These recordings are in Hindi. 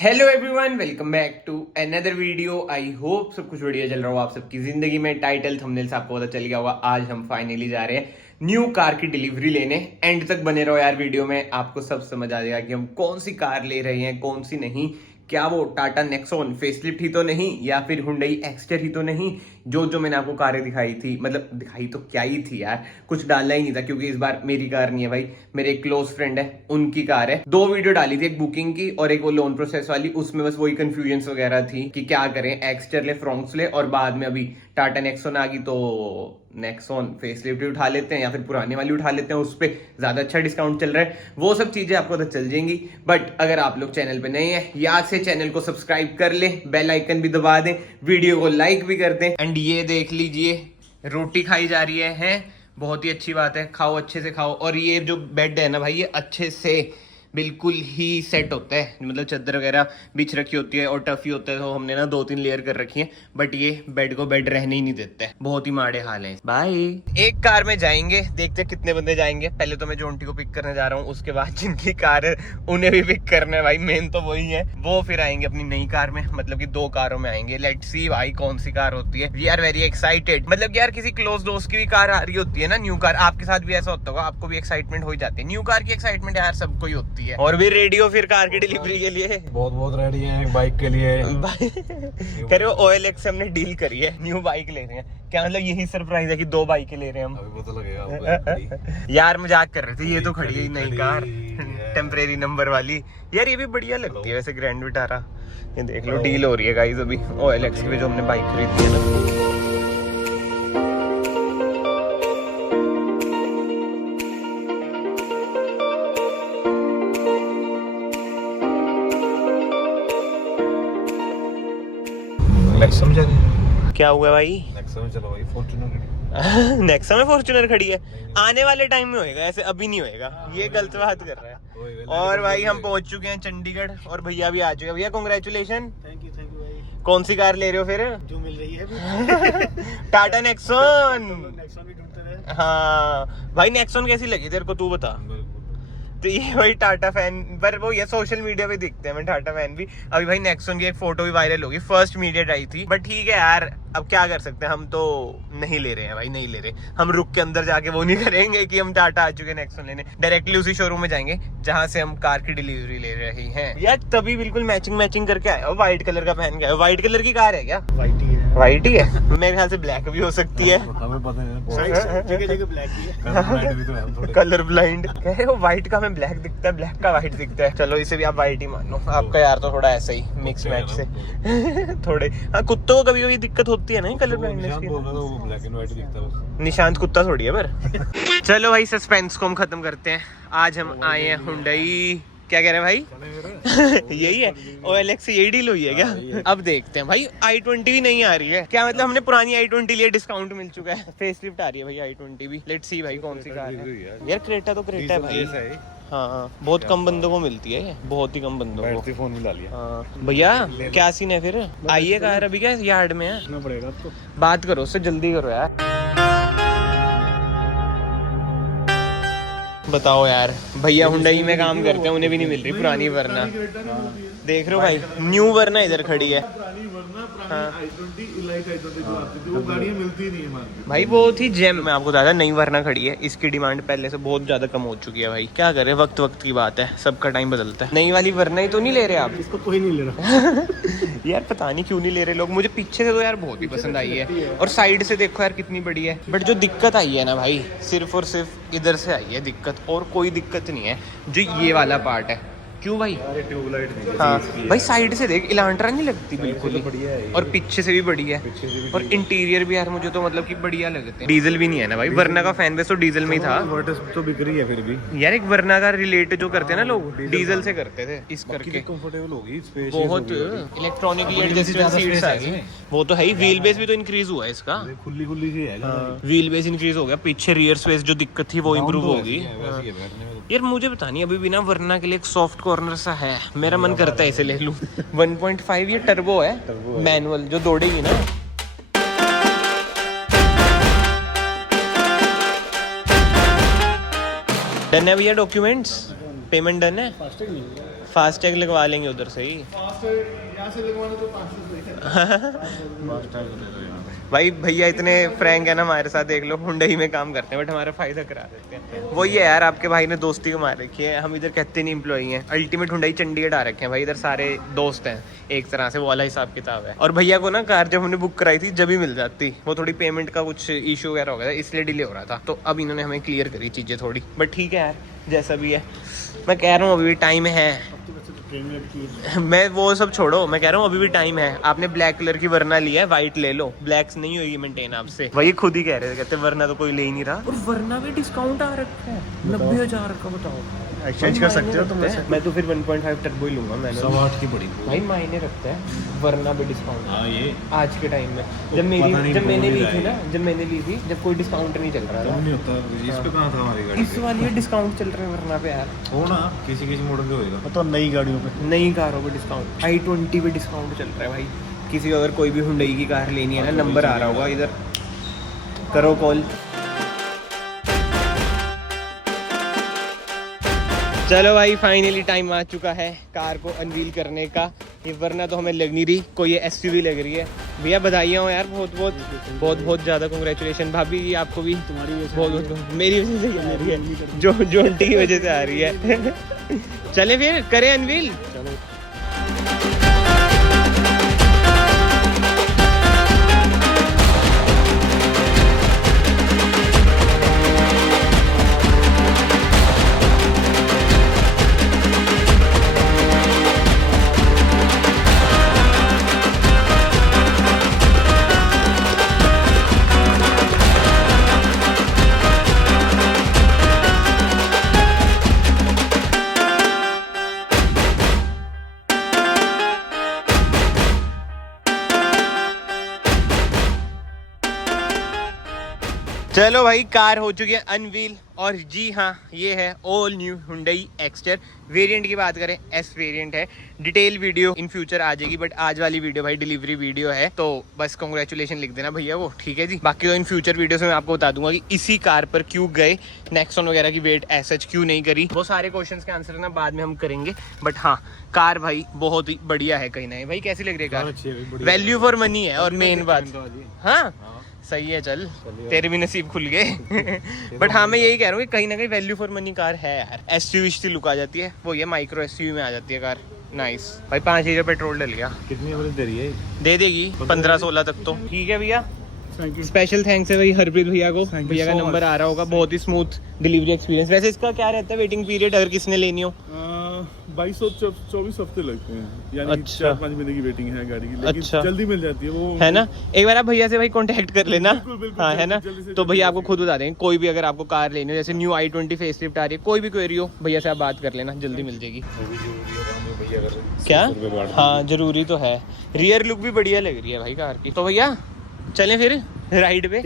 Hello everyone, welcome back to another video. I hope सब कुछ बढ़िया चल रहा हो आप सबकी जिंदगी में। टाइटल थंबनेल से आपको पता चल गया होगा, आज हम फाइनली जा रहे हैं न्यू कार की डिलीवरी लेने। एंड तक बने रहो यार, वीडियो में आपको सब समझ आ जाएगा कि हम कौन सी कार ले रहे हैं, कौन सी नहीं। क्या वो टाटा नेक्सॉन फेसलिफ्ट ही तो नहीं, या फिर हुंडई एक्सटर ही तो नहीं। जो मैंने आपको कारें दिखाई थी, मतलब दिखाई तो क्या ही थी यार, कुछ डालना ही नहीं था क्योंकि इस बार मेरी कार नहीं है भाई, मेरे एक क्लोज फ्रेंड है उनकी कार है। 2 वीडियो डाली थी, एक बुकिंग की और एक वो लोन प्रोसेस वाली। उसमें बस वही कंफ्यूजन वगैरह थी कि क्या करें, एक्सटर ले, फ्रॉन्क्स ले, और बाद में अभी टाटा नेक्सॉन आ गई तो नेक्सॉन फेसलिफ्ट उठा लेते हैं या फिर पुरानी वाली उठा लेते हैं, उस पर ज्यादा अच्छा डिस्काउंट चल रहा है। वो सब चीजें आपको तो चल जाएंगी। बट अगर आप लोग चैनल पे नए हैं, याद से चैनल को सब्सक्राइब कर ले, बेल आइकन भी दबा दें, वीडियो को लाइक भी कर दें। एंड ये देख लीजिए, रोटी खाई जा रही है, बहुत ही अच्छी बात है। खाओ, अच्छे से खाओ। और ये जो बेड है ना भाई, ये अच्छे से बिल्कुल ही सेट होता है, मतलब चादर वगैरह बिछ रखी होती है और टफी होता है, तो हमने ना 2-3 लेयर कर रखी है। बट ये बेड को बेड रहने ही नहीं देता है, बहुत ही माड़े हाल है। बाय। एक कार में जाएंगे, देखते हैं कितने बंदे जाएंगे। पहले तो मैं जोंटी को पिक करने जा रहा हूँ, उसके बाद जिनकी कार है उन्हें भी पिक करना है भाई, मेन तो वही है। वो फिर आएंगे अपनी नई कार में, मतलब कि 2 कारों में आएंगे। लेट्स सी भाई कौन सी कार होती है। We are very excited. मतलब यार किसी क्लोज दोस्त की भी कार आ रही होती है ना, न्यू कार। आपके साथ भी ऐसा होता होगा, आपको भी एक्साइटमेंट हो जाती है। न्यू कार की एक्साइटमेंट यार सबको ही होती है। और भी रेडी हो फिर कार की डिलीवरी के लिए? बहुत रेडी है बाइक के लिए। कह रहे हो OLX से हमने डील करी है, न्यू बाइक ले रहे हैं। क्या मतलब यही सरप्राइज है कि 2 बाइकें ले रहे हैं हम? अभी पता लगेगा यार मजाक कर रहे थे, ये तो खड़ी है नई कार, टेम्परेरी नंबर वाली। यार ये भी बढ़िया लगती है वैसे, ग्रैंड विटारा। ये देख लो, डील हो रही है गाइस अभी OLX पे जो हमने बाइक खरीदी है ना। नेक्सम चलो। क्या हुआ भाई? नेक्सम चलो भाई, फॉर्च्यूनर। नेक्सा में फॉर्च्यूनर खड़ी है। आने वाले टाइम में होएगा, ऐसे अभी नहीं होएगा। ये गलत बात कर रहा है। और भाई हम पहुंच चुके हैं चंडीगढ़, और भैया भी आ चुके हैं। भैया कांग्रेचुलेशन। थैंक यू भाई। कौन सी कार ले रहे हो फिर? जो मिल रही है टाटा नेक्सॉन। नेक्सम भी ढूंढते रहे। हाँ भाई, नेक्सॉन कैसी लगी तेरे को, तू बता। तो ये भाई टाटा फैन, पर वो ये सोशल मीडिया पे दिखते हैं, मैं टाटा फैन भी। अभी भाई नेक्सॉन की एक फोटो भी वायरल होगी, फर्स्ट मीडिया आई थी। बट ठीक है यार, अब क्या कर सकते हैं, हम तो नहीं ले रहे हैं भाई, नहीं ले रहे। हम रुक के अंदर जाके वो नहीं करेंगे कि हम टाटा आ चुके नेक्सॉन लेने। डायरेक्टली उसी शोरूम में जाएंगे जहां से हम कार की डिलीवरी ले रहे हैं। यार तभी बिल्कुल मैचिंग करके आया हो, व्हाइट कलर का पहन के आया हो। व्हाइट कलर की कार है क्या? व्हाइट ही है। मेरे ख्याल से ब्लैक भी हो सकती है, हमें पता नहीं, जगह ब्लैक ही है। Colour blind. कह रहे हो व्हाइट का हमें ब्लैक दिखता है, ब्लैक का व्हाइट दिखता है। चलो इसे भी आप व्हाइट ही मान लो। आपका यार तो थोड़ा ऐसा ही मिक्स मैच से थोड़े। हाँ, कुत्तों को कभी कभी दिक्कत होती है ना कलर ब्लाइंडनेस की। ब्लैक एंड व्हाइट दिखता है बस। निशांत कुत्ता थोड़ी है पर। चलो भाई, सस्पेंस को हम खत्म करते हैं। आज हम आए हैं हुंडई। क्या कह रहे हैं भाई? यही है, OLX से यही डील हुई है क्या? अब देखते हैं भाई। i20 भी नहीं आ रही है क्या? मतलब हमने पुरानी i20 लिए, डिस्काउंट मिल चुका है। फेसलिफ्ट आ रही है भाई i20 भी। लेट्स सी भाई कौन सी कार है। यार क्रेटा तो क्रेटा है भाई। हाँ, बहुत कम बंदों को मिलती है, बहुत ही कम बंदों को। फोन मिला लिया। हाँ भैया, क्या सीन है फिर? आइए कार अभी क्या यार्ड में है? पड़ेगा आपको। बात करो उससे, जल्दी करो यार। बताओ यार, भैया हुंडई में काम करते हैं, उन्हें भी नहीं मिल रही पुरानी वरना। देख रहे हो भाई, न्यू वरना इधर खड़ी है। भाई वो थी जेम। मैं आपको बताया, नई वरना खड़ी है, इसकी डिमांड पहले से बहुत ज्यादा कम हो चुकी है भाई। क्या करे, वक्त की बात है, सबका टाइम बदलता है। नई वाली वरना ही तो नहीं ले रहे आप? इसको कोई नहीं ले रहा। यार पता नहीं क्यों नहीं ले रहे लोग। मुझे पीछे से तो यार बहुत ही पसंद आई है, और साइड से देखो यार कितनी बड़ी है। बट जो दिक्कत आई है ना भाई, सिर्फ और सिर्फ इधर से आई है दिक्कत, और कोई दिक्कत नहीं है। जो ये वाला पार्ट है, क्यों भाई? ट्यूबलाइट नहीं। हाँ भाई, साइड से देख, इलांट्रा नहीं लगती बिल्कुल ही, बढ़िया है। और पीछे से भी बढ़िया है, और इंटीरियर भी यार मुझे तो मतलब कि बढ़िया लगते हैं। डीजल भी नहीं है ना भाई, वरना का फैन बेस तो डीजल में ही था। तो बिक रही है फिर भी यार एक वरना का रिलेट जो करते हैं ना लोग, डीजल से करते थे, इस करके कंफर्टेबल होगी, बहुत इलेक्ट्रॉनिकली एडजस्टेबल सीट्स आ गई। वो तो है ही। व्हील बेस भी तो इंक्रीज हुआ है इसका, खुली सी है। व्हील बेस इंक्रीज हो गया, पीछे रियर स्पेस जो दिक्कत थी वो इम्प्रूव होगी। यार मुझे पता नहीं, अभी भी ना वरना के लिए एक सॉफ्ट कॉर्नर सा है, मेरा मन करता है इसे ले लूं। 1.5 ये टर्बो है, मैनुअल जो दौड़ेगी ना। डन है भैया डॉक्यूमेंट्स? पेमेंट डन है? फास्टैग लगवा लेंगे उधर से ही। यहाँ से लगवाना तो 500 भाई भैया इतने फ्रैंक है ना हमारे साथ, देख लो हुंडई में काम करते हैं बट हमारा फायदा करा देते हैं। वही है यार, आपके भाई ने दोस्ती को मार रखी है। हम इधर कहते नहीं एम्प्लॉई हैं, अल्टीमेट हुंडई चंडीगढ़ आ रखे हैं भाई। इधर सारे दोस्त हैं एक तरह से, वो वाला हिसाब किताब है। और भैया को ना कार जब हमने बुक कराई थी जब ही मिल जाती, वो थोड़ी पेमेंट का कुछ इशू वगैरह हो गया था इसलिए डिले हो रहा था। तो अब इन्होंने हमें क्लियर करी चीज़ें थोड़ी, बट ठीक है यार जैसा भी है। मैं कह रहा हूँ अभी भी टाइम है। मैं वो सब छोड़ो, मैं कह रहा हूँ अभी भी टाइम है। आपने ब्लैक कलर की वरना लिया है, व्हाइट ले लो, ब्लैक नहीं होगी मेंटेन आपसे। वही खुद ही कह रहे थे, कहते वरना तो कोई ले ही नहीं रहा। और वरना में डिस्काउंट आ रखा है 90,000 का, बताओ एक्सचेंज कर सकते हो तुम। मैं तो फिर 1.5 टर्बो ही लूंगा। मैंने 8 की पड़ी भाई मायने रखता है वरना पे डिस्काउंट। हाँ ये आज के टाइम में जब मैंने ली थी ना, जब कोई डिस्काउंट नहीं चल रहा था। नहीं होता इस पे कहाँ था हमारी गाड़ी इस वाली में डिस्काउंट चल रहा है वरना पे यार। हो ना, किसी मॉडल पे होएगा तो नई गाड़ियों पे, नई कारों पे डिस्काउंट। i20 पे डिस्काउंट चल रहा है भाई। किसी को अगर कोई भी हुंडई की कार लेनी है ना, नंबर आ रहा होगा इधर, करो कॉल। चलो भाई फाइनली टाइम आ चुका है कार को अनवील करने का। ये वरना तो हमें लग नहीं रही, कोई ये एसयूवी लग रही है। भैया बधाइयाँ हो यार, बहुत ज़्यादा कांग्रेचुलेशन। भाभी आपको भी बहुत मेरी वजह से आ रही है, जो आंटी की वजह से आ रही है। चले फिर करें अनवील। चलो चलो भाई कार हो चुकी है अनवील। और जी हाँ, ये है all new Hyundai Exter. Variant की बात करें एस वेरिएंट है। डिटेल वीडियो इन फ्यूचर आ जाएगी, बट आज वाली वीडियो भाई डिलीवरी वीडियो है, तो बस कांग्रेचुलेशन लिख देना भैया वो, ठीक है जी। बाकी तो इन फ्यूचर वीडियोस में मैं आपको बता दूंगा कि इसी कार पर क्यों गए, नेक्सॉन वगैरह की वेट एसएच क्यों नहीं करी। वो सारे क्वेश्चंस के आंसर ना बाद में हम करेंगे। बट हाँ, कार भाई बहुत ही बढ़िया है। कहीं ना भाई कैसी लग रही है कार? वैल्यू फॉर मनी है। और मेन बात, हाँ सही है, चल तेरे भी नसीब खुल गए। बट हाँ मैं यही कह रहा हूँ कि कहीं ना कहीं वैल्यू फॉर मनी कार है यार। एसयूवी सी लुक आ जाती है, वो ये माइक्रो एसयूवी में आ जाती है कार। नाइस भाई। 5 लीटर पेट्रोल डल गया। कितनी एवरेज दे रही है? दे देगी 15-16 तक तो। ठीक है भैया, स्पेशल थैंक्स है भाई हरप्रीत भैया को। भैया का नंबर आ रहा होगा। बहुत ही स्मूथ डिलीवरी एक्सपीरियंस। वैसे इसका क्या रहता है वेटिंग पीरियड अगर किसने लेनी हो? 22-24 हफ्ते लगते हैं, यानी अच्छा। 4-5 महीने की वेटिंग है गाड़ी की, लेकिन अच्छा। जल्दी मिल जाती है वो, है ना। एक बार आप भैया से भाई कांटेक्ट कर लेना। बिल्कुल, हाँ है ना, जल्दी से तो भैया जल्दी आपको खुद बता देंगे। कोई भी अगर आपको कार लेनी हो, जैसे न्यू i20 फेसलिफ्ट आ रही है, कोई भी क्वेरी हो भैया से आप बात कर लेना, जल्दी मिल जाएगी। क्या? हाँ जरूरी तो है। रियर लुक भी बढ़िया लग रही है भाई कार की। तो भैया चलें फिर राइड पे,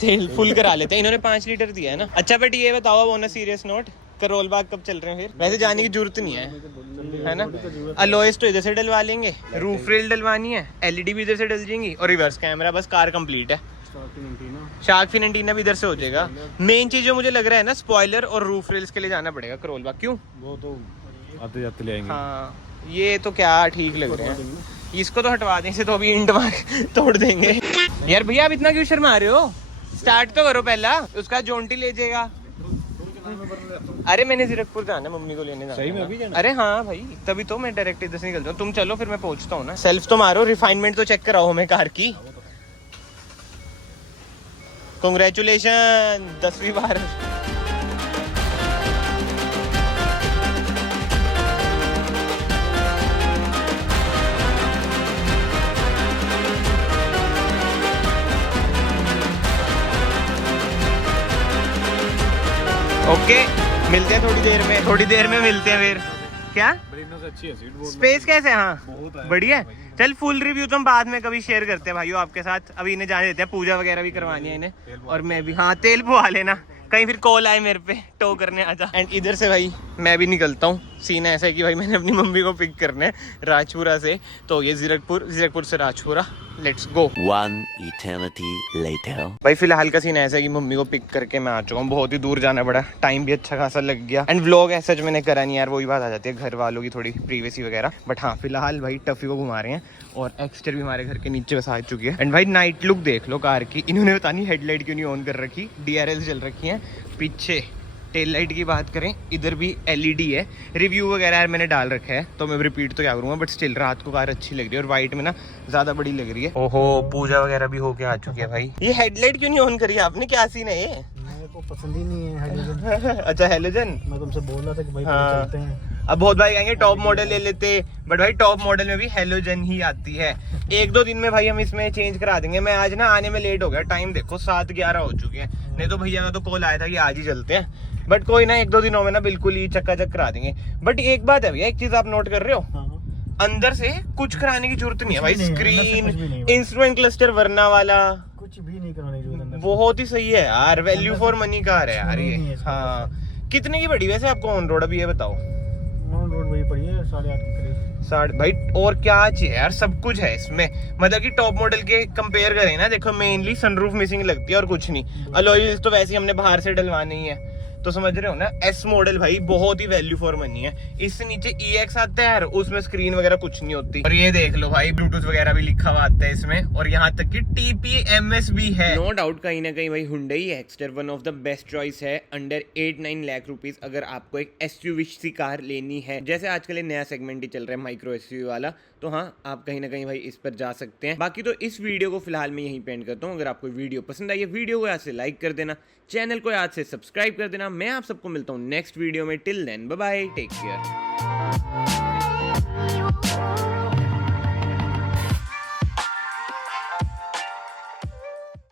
तेल फुल करा लेते हैं। इन्होंने 5 लीटर दिया है ना। अच्छा बट ये बताओ on a serious note, Karol Bagh कब चल रहे हैं फिर? वैसे जाने की जरूरत नहीं है ना। अलॉयस तो इधर से डलवा लेंगे, रूफ रेल डलवानी है, एलईडी भी इधर से डल जाएंगी और reverse camera, bus car complete है। शार्क फिन एंटीना भी इधर से हो जाएगा। मेन चीज जो मुझे लग रहा है ना, स्पॉइलर और रूफ रेल्स के लिए जाना पड़ेगा करोल बाग। क्यों? वो तो आते जाते ले आएंगे। हाँ ये तो क्या ठीक लग रहे हैं। इसको तो हटवा दें, इसे तो अभी इंट मार तोड़ देंगे। यार भैया आप इतना क्यों शर्मा रहे हो? स्टार्ट तो करो पहला, उसका जोंटी ले जाएगा। अरे मैंने जीरकपुर जाना है, मम्मी को लेने जाना। सही में अभी जाना? अरे हाँ भाई, तभी तो मैं डायरेक्ट इधर से निकलता हूँ। तुम चलो फिर मैं पहुंचता हूँ ना। सेल्फ तो मारो, रिफाइनमेंट तो चेक कराओ हमें कार की। कांग्रेचुलेशन 10वीं बार। ओके मिलते हैं थोड़ी देर में मिलते हैं फिर। क्या अच्छी है सीट, स्पेस कैसे? हाँ बढ़िया है। चल फुल रिव्यू तो हम बाद में कभी शेयर करते हैं भाइयों आपके साथ। अभी इन्हें जाने देते हैं, पूजा वगैरह भी करवानी है इन्हें। और मैं भी, हाँ तेल पुआ लेना, कहीं फिर कॉल आए मेरे पे टो करने आजा। एंड इधर से भाई मैं भी निकलता हूँ, सीन ऐसा है कि भाई मैंने अपनी मम्मी को पिक करना है राजपुरा से, तो ये जीरकपुर से Rajpura, let's go. One eternity later. भाई फिलहाल का सीन ऐसा है कि मम्मी को पिक करके मैं आ चुका हूँ, बहुत ही दूर जाना पड़ा, टाइम भी अच्छा खासा लग गया, एंड व्लॉग ऐसा जो मैंने करा नहीं यार, वही बात आ जाती है घर वालों की थोड़ी प्रीवेसी वगैरह। बट हाँ फिलहाल भाई टफी को घुमा रहे हैं और एक्सटर भी हमारे घर के नीचे बस आ चुकी है। एंड भाई नाइट लुक देख लो कार की, इन्होंने पता नहीं हेडलाइट क्यों नहीं ऑन कर रखी, DRL जल रखी है पीछे। टेल लाइट की बात करें इधर भी LED है। रिव्यू वगैरह यार मैंने डाल रखा है तो मैं रिपीट तो क्या करूँगा, बट स्टिल रात को कार अच्छी लग रही है और वाइट में ना ज़्यादा बड़ी लग रही है। ओहो पूजा वगैरह भी होके आ चुकी है भाई। ये हेडलाइट क्यों नहीं ऑन करी आपने, क्या सीन है ये? मेरे को पसंद ही नहीं है हेलोजन। अच्छा हेलोजन, मैं तुमसे बोल रहा था कि भाई हाँ। चलते हैं। अब बहुत भाई कहेंगे टॉप मॉडल ले लेते, बट भाई टॉप मॉडल में भी हेलोजन ही आती है। 1-2 दिन में भाई हम इसमें चेंज करा देंगे। मैं आज ना आने में लेट हो गया, टाइम देखो 7:11 हो चुके हैं, नहीं तो भैया का तो कॉल आया था कि आज ही चलते हैं, बट कोई ना 1-2 दिनों में ना बिल्कुल ही चक्का करा देंगे। बट एक बात है भैया, एक चीज आप नोट कर रहे हो, हाँ। अंदर से कुछ कराने की जरूरत नहीं है भाई। कुछ भी नहीं है, अंदर से कुछ भी नहीं स्क्रीन, है। इंस्ट्रूमेंट क्लस्टर वरना वाला, कुछ भी नहीं कराने की जरूरत अंदर से। बहुत ही सही है यार, वैल्यू फॉर मनी कार है यार ये। नहीं है इसमें। हाँ कितने की पड़ी वैसे आपको ऑन रोड, अभी ये बताओ? ऑन रोड वही पड़ी है 8.5 के करीब। भाई और क्या चाहिए यार, सब कुछ है इसमें। मतलब कि टॉप मॉडल के कंपेयर करें ना, देखो मेनली सनरूफ मिसिंग लगती है और कुछ नहीं। अलॉय तो वैसे ही हमने बाहर से डलवाने ही है, तो समझ रहे हो ना। S मॉडल भाई बहुत ही वैल्यू फॉर मनी है। इससे नीचे EX आता है यार, उसमें स्क्रीन वगैरह कुछ नहीं होती। और ये देख लो भाई ब्लूटूथ वगैरह भी लिखा हुआ आता है इसमें, और यहाँ तक कि TPMS भी है। नो डाउट कहीं ना कहीं भाई Hyundai Exter one of the best choice है अंडर 8-9 लाख रुपीज, अगर आपको एक SUV सी कार लेनी है। जैसे आजकल नया सेगमेंट ही चल रहा है माइक्रो SUV वाला, तो हाँ आप कहीं ना कहीं भाई इस पर जा सकते हैं। बाकी तो इस वीडियो को फिलहाल मैं यहीं पे एंड करता हूँ। अगर आपको वीडियो पसंद आई है, वीडियो को याद से लाइक कर देना, चैनल को याद से सब्सक्राइब कर देना। मैं आप सबको मिलता हूँ नेक्स्ट वीडियो में। Till then bye bye, take care.